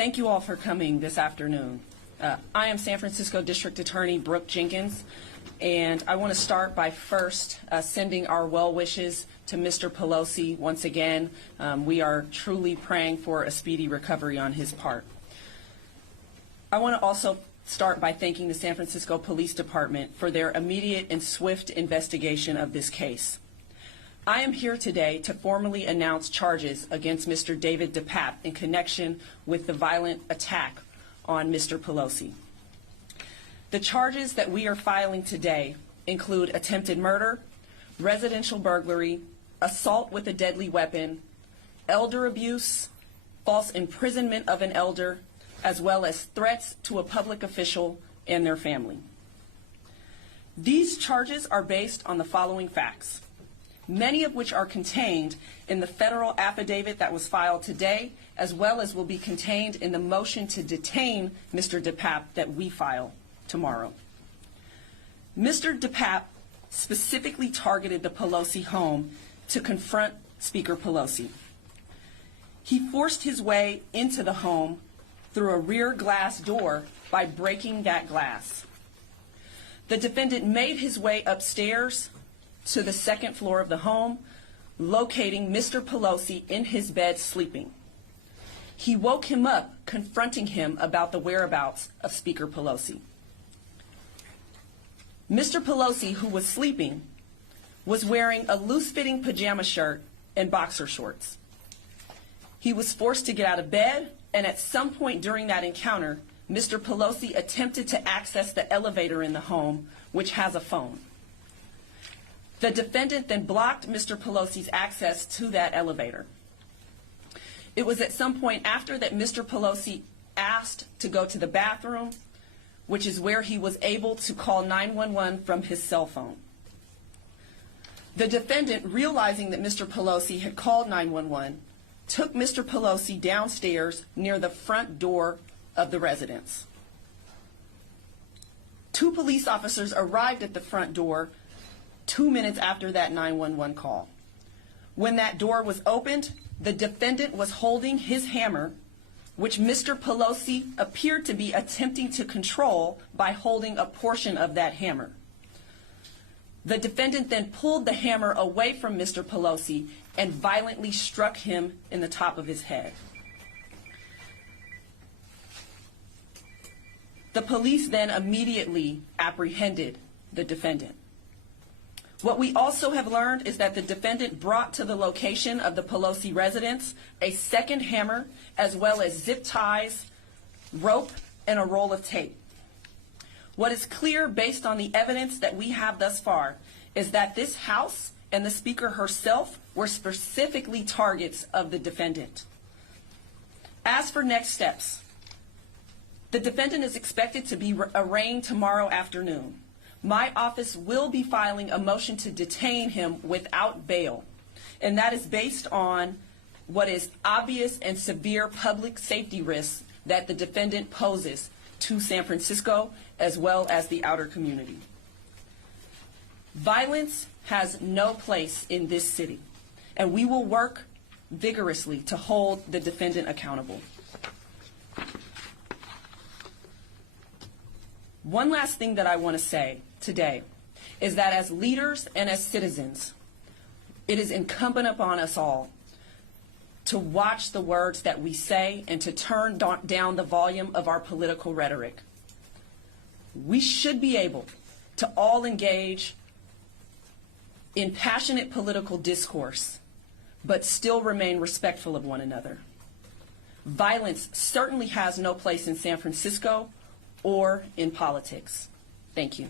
Thank you all for coming this afternoon. I am San Francisco District Attorney Brooke Jenkins, and I want to start by first sending our well wishes to Mr. Pelosi once again. We are truly praying for a speedy recovery on his part. I want to also start by thanking the San Francisco Police Department for their immediate and swift investigation of this case. I am here today to formally announce charges against Mr. David DePape in connection with the violent attack on Mr. Pelosi. The charges that we are filing today include attempted murder, residential burglary, assault with a deadly weapon, elder abuse, false imprisonment of an elder, as well as threats to a public official and their family. These charges are based on the following facts, many of which are contained in the federal affidavit that was filed today, as well as will be contained in the motion to detain Mr. DePape that we file tomorrow. Mr. DePape specifically targeted the Pelosi home to confront Speaker Pelosi. He forced his way into the home through a rear glass door by breaking that glass. The defendant made his way upstairs to the second floor of the home, locating Mr. Pelosi in his bed sleeping. He woke him up, confronting him about the whereabouts of Speaker Pelosi. Mr. Pelosi, who was sleeping, was wearing a loose-fitting pajama shirt and boxer shorts. He was forced to get out of bed, and at some point during that encounter, Mr. Pelosi attempted to access the elevator in the home, which has a phone. The defendant then blocked Mr. Pelosi's access to that elevator. It was at some point after that Mr. Pelosi asked to go to the bathroom, which is where he was able to call 911 from his cell phone. The defendant, realizing that Mr. Pelosi had called 911, took Mr. Pelosi downstairs near the front door of the residence. 2 police officers arrived at the front door 2 minutes after that 911 call. When that door was opened, the defendant was holding his hammer, which Mr. Pelosi appeared to be attempting to control by holding a portion of that hammer. The defendant then pulled the hammer away from Mr. Pelosi and violently struck him in the top of his head. The police then immediately apprehended the defendant. What we also have learned is that the defendant brought to the location of the Pelosi residence a second hammer, as well as zip ties, rope, and a roll of tape. What is clear based on the evidence that we have thus far is that this house and the Speaker herself were specifically targets of the defendant. As for next steps, the defendant is expected to be arraigned tomorrow afternoon. My office will be filing a motion to detain him without bail, and that is based on what is obvious and severe public safety risks that the defendant poses to San Francisco as well as the outer community. Violence has no place in this city, and we will work vigorously to hold the defendant accountable. One last thing that I want to say today is that as leaders and as citizens, it is incumbent upon us all to watch the words that we say and to turn down the volume of our political rhetoric. We should be able to all engage in passionate political discourse, but still remain respectful of one another. Violence certainly has no place in San Francisco or in politics. Thank you.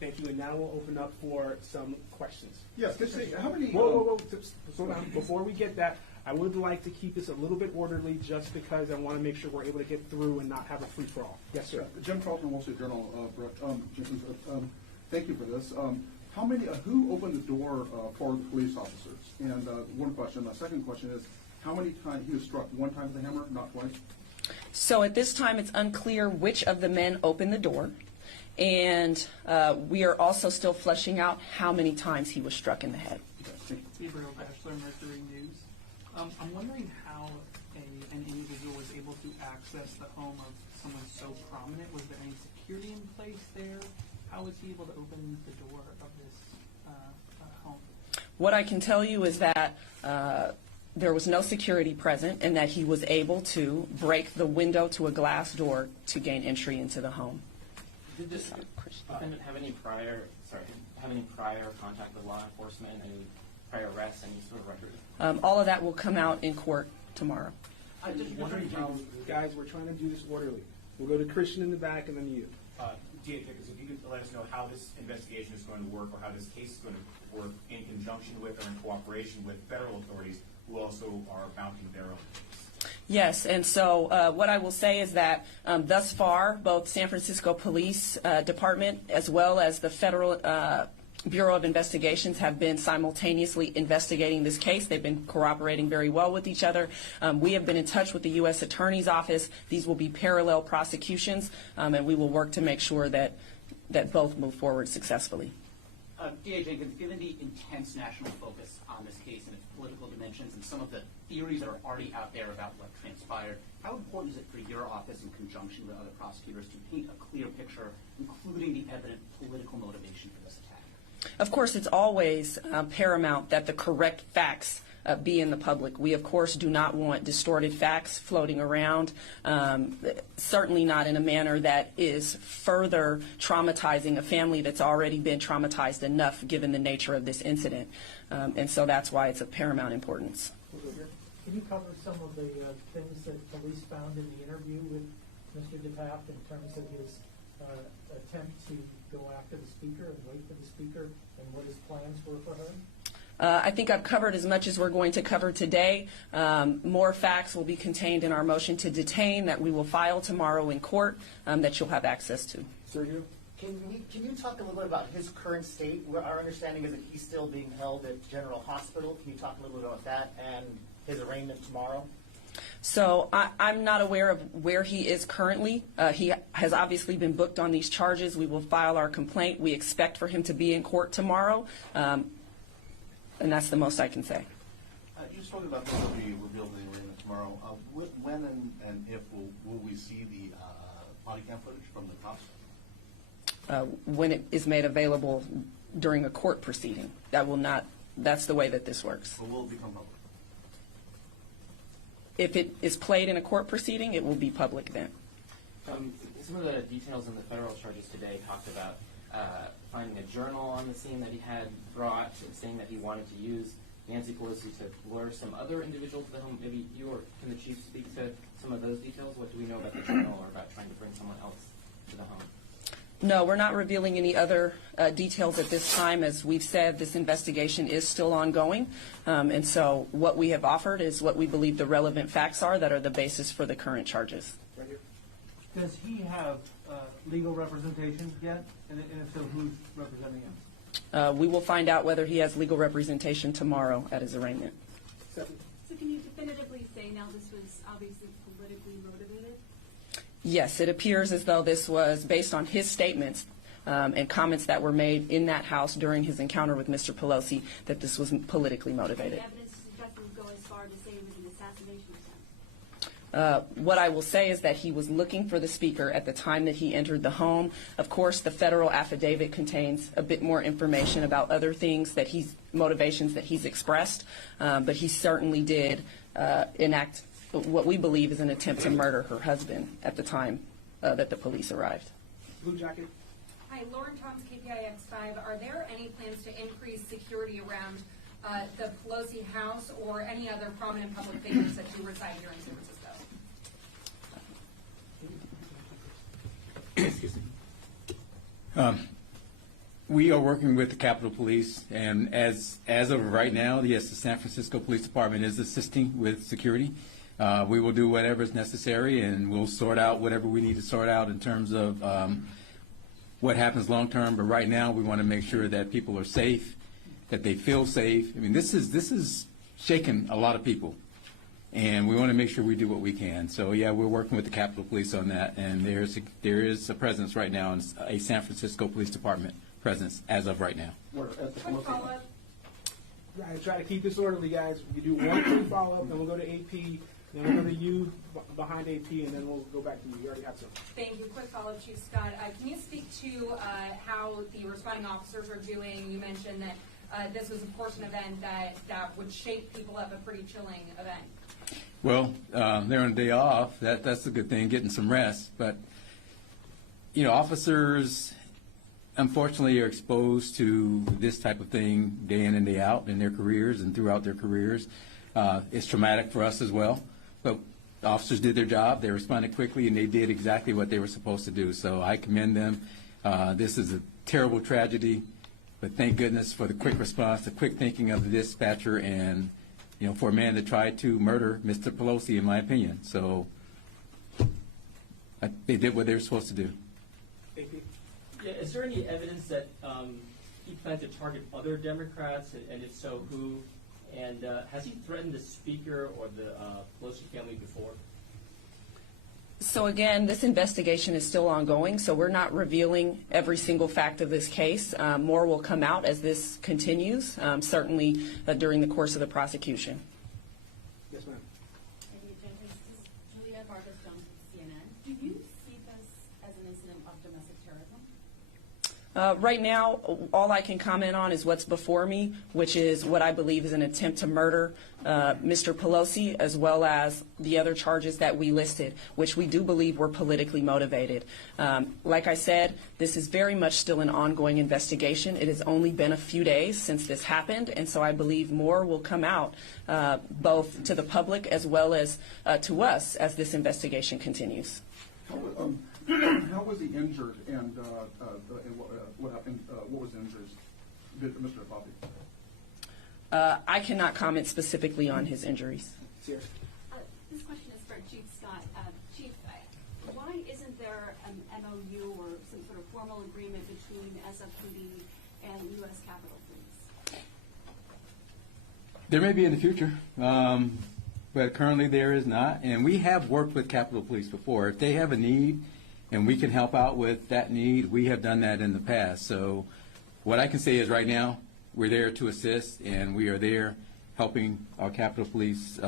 Thank you, and now we'll open up for some questions. Yes, how many? Whoa. Slow down. Before we get that, I would like to keep this a little bit orderly just because I want to make sure we're able to get through and not have a free-for-all. Yes, sir. Jim Carlton, Wall Street Journal. Thank you for this. How many? Who opened the door for the police officers? And one question. My second question is, how many times he was struck? One time with a hammer, not twice? So at this time, it's unclear which of the men opened the door, and we are also still fleshing out how many times he was struck in the head. Gabriel Bachelor, Mercury News. I'm wondering how an to access the home of someone so prominent? Was there any security in place there? How was he able to open the door of this home? What I can tell you is that there was no security present and that he was able to break the window to a glass door to gain entry into the home. Did this defendant have any prior contact with law enforcement, any prior arrests, any sort of record? All of that will come out in court tomorrow. I'm just wondering how. Guys, we're trying to do this orderly. We'll go to Christian in the back and then you. DA Jenkins, if you could let us know how this investigation is going to work, or how this case is going to work in conjunction with or in cooperation with federal authorities who also are mounting their own case. Yes, and so what I will say is that thus far, both San Francisco Police Department as well as the Federal Bureau of Investigations have been simultaneously investigating this case. They've been cooperating very well with each other. We have been in touch with the U.S. Attorney's Office. These will be parallel prosecutions, and we will work to make sure that both move forward successfully. DA Jenkins, given the intense national focus on this case and its political dimensions and some of the theories that are already out there about what transpired, how important is it for your office in conjunction with other prosecutors to paint a clear picture, including the evident political motivation for this attack? Of course, it's always paramount that the correct facts be in the public. We, of course, do not want distorted facts floating around, certainly not in a manner that is further traumatizing a family that's already been traumatized enough given the nature of this incident. And so that's why it's of paramount importance. Can you cover some of the things that police found in the interview with Mr. DePape in terms of his attempt to go after the speaker and wait for the speaker and what his plans were for her? I think I've covered as much as we're going to cover today. More facts will be contained in our motion to detain that we will file tomorrow in court that you'll have access to. Sergio? Can you talk a little bit about his current state? Our understanding is that he's still being held at General Hospital. Can you talk a little bit about that and his arraignment tomorrow? So I'm not aware of where he is currently. He has obviously been booked on these charges. We will file our complaint. We expect for him to be in court tomorrow, and that's the most I can say. You spoke about this will be revealed in the arraignment tomorrow. When and if will we see the body cam footage from the cops? When it is made available during a court proceeding. That's the way that this works. Or will it become public? If it is played in a court proceeding, it will be public then. Some of the details in the federal charges today talked about finding a journal on the scene that he had brought, saying that he wanted to use Nancy Pelosi to lure some other individual to the home. Maybe you or can the chief speak to some of those details? What do we know about the journal or about trying to bring someone else to the home? No, we're not revealing any other details at this time. As we've said, this investigation is still ongoing. And so what we have offered is what we believe the relevant facts are that are the basis for the current charges. Does he have legal representation yet? And if so, who's representing him? We will find out whether he has legal representation tomorrow at his arraignment. So can you definitively say now this was obviously politically motivated? Yes, it appears as though this was based on his statements and comments that were made in that house during his encounter with Mr. Pelosi, that this was politically motivated. The evidence suggests it would go as far to say it was an assassination attempt. What I will say is that he was looking for the speaker at the time that he entered the home. Of course, the federal affidavit contains a bit more information about other things that motivations that he's expressed, but he certainly did enact what we believe is an attempt to murder her husband at the time that the police arrived. Blue jacket. Hi, Lauren Toms, KPIX5. Are there any plans to increase security around the Pelosi house or any other prominent public figures that do reside here in San Francisco? Excuse me. We are working with the Capitol Police, and as of right now, yes, the San Francisco Police Department is assisting with security. We will do whatever is necessary, and we'll sort out whatever we need to sort out in terms of what happens long term. But right now, we want to make sure that people are safe, that they feel safe. I mean, this is shaking a lot of people, and we want to make sure we do what we can. So yeah, we're working with the Capitol Police on that, and there is a presence right now in a San Francisco Police Department presence as of right now. Quick follow-up. I try to keep this orderly, guys. We do one quick follow-up, then we'll go to AP. Then we'll go to you behind AP, and then we'll go back to you. You already have some. Thank you. Quick follow-up, Chief Scott. Can you speak to how the responding officers are doing? You mentioned that this was, of course, an event that would shake people up, a pretty chilling event. Well, they're on a day off. That's a good thing, getting some rest. But, you know, officers, unfortunately, are exposed to this type of thing day in and day out in their careers and throughout their careers. It's traumatic for us as well. But the officers did their job. They responded quickly, and they did exactly what they were supposed to do. So I commend them. This is a terrible tragedy, but thank goodness for the quick response, the quick thinking of the dispatcher, and, you know, for a man to try to murder Mr. Pelosi, in my opinion. So they did what they were supposed to do. AP? Yeah, is there any evidence that he plans to target other Democrats, and if so, who? And has he threatened the Speaker or the Pelosi family before? So again, this investigation is still ongoing, so we're not revealing every single fact of this case. More will come out as this continues, certainly during the course of the prosecution. Yes, ma'am. Jenkins, this is Juliet Vargas Jones with CNN. Do you see this as an incident of domestic terrorism? Right now, all I can comment on is what's before me, which is what I believe is an attempt to murder Mr. Pelosi, as well as the other charges that we listed, which we do believe were politically motivated. Like I said, this is very much still an ongoing investigation. It has only been a few days since this happened, and so I believe more will come out, both to the public as well as to us as this investigation continues. How was he injured, and what happened? What was the injuries? Mr. DePape? I cannot comment specifically on his injuries. Cheers. This question is for Chief Scott. Chief, why isn't there an MOU or some sort of formal agreement between SFPD and U.S. Capitol Police? There may be in the future, but currently there is not. And we have worked with Capitol Police before. If they have a need and we can help out with that need, we have done that in the past. So what I can say is right now, we're there to assist, and we are there helping our Capitol Police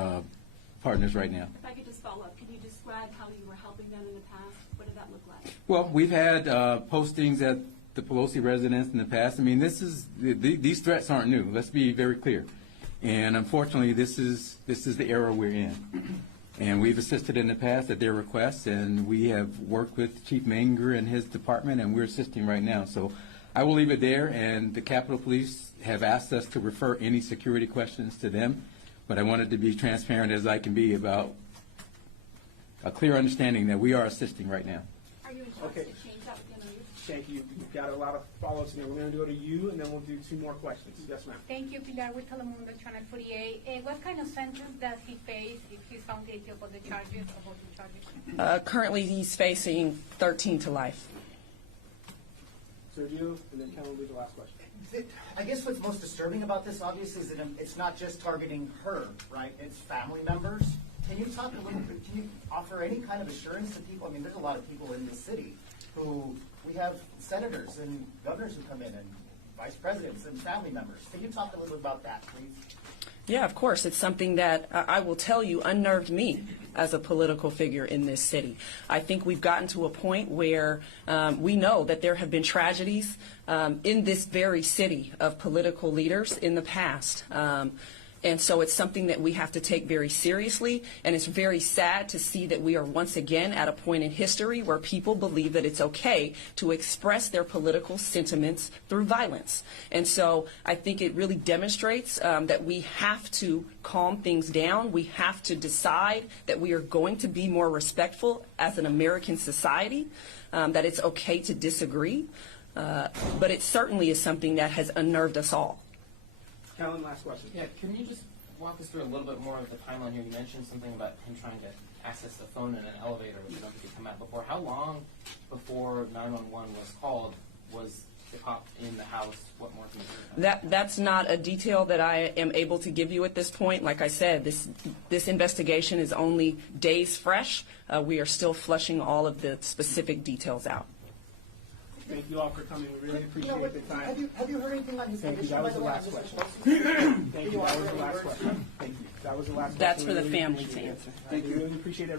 partners right now. If I could just follow up, can you describe how you were helping them in the past? What did that look like? Well, we've had postings at the Pelosi residence in the past. I mean, these threats aren't new. Let's be very clear. And unfortunately, this is the era we're in. And we've assisted in the past at their request, and we have worked with Chief Manger and his department, and we're assisting right now. So I will leave it there, and the Capitol Police have asked us to refer any security questions to them, but I wanted to be transparent as I can be about a clear understanding that we are assisting right now. Are you in charge Okay. to change that with the MOU? Thank you. You've got a lot of follow-ups in there. We're going to go to you, and then we'll do 2 more questions. Yes, ma'am. Thank you, Pilar with Telemundo, Channel 48. What kind of sentence does he face if he's found guilty of all the charges, Currently, he's facing 13 to life. Sergio, and then Ken will be the last question. I guess what's most disturbing about this, obviously, is that it's not just targeting her, right? It's family members. Can you talk a little bit, can you offer any kind of assurance to people? I mean, there's a lot of people in this city who, we have senators and governors who come in, and vice presidents and family members. Can you talk a little bit about that, please? Yeah, of course. It's something that I will tell you unnerved me as a political figure in this city. I think we've gotten to a point where we know that there have been tragedies in this very city of political leaders in the past. And so it's something that we have to take very seriously, and it's very sad to see that we are once again at a point in history where people believe that it's okay to express their political sentiments through violence. And so I think it really demonstrates that we have to calm things down. We have to decide that we are going to be more respectful as an American society, that it's okay to disagree, but it certainly is something that has unnerved us all. Kellen, last question. Yeah, can you just walk us through a little bit more of the timeline here? You mentioned something about him trying to access the phone in an elevator, which I don't think had come out before. How long before 911 was called was the cop in the house? What more can you do? That's not a detail that I am able to give you at this point. Like I said, this investigation is only days fresh. We are still flushing all of the specific details out. Thank you all for coming. We really appreciate the time. Have you heard anything on his Thank you. condition, That by was the the way, last Mr. question. Pelosi? Thank you. That was the last question. Thank you. That was the last question. That's for We the really family to appreciate it. answer. Thank you. We really appreciate it.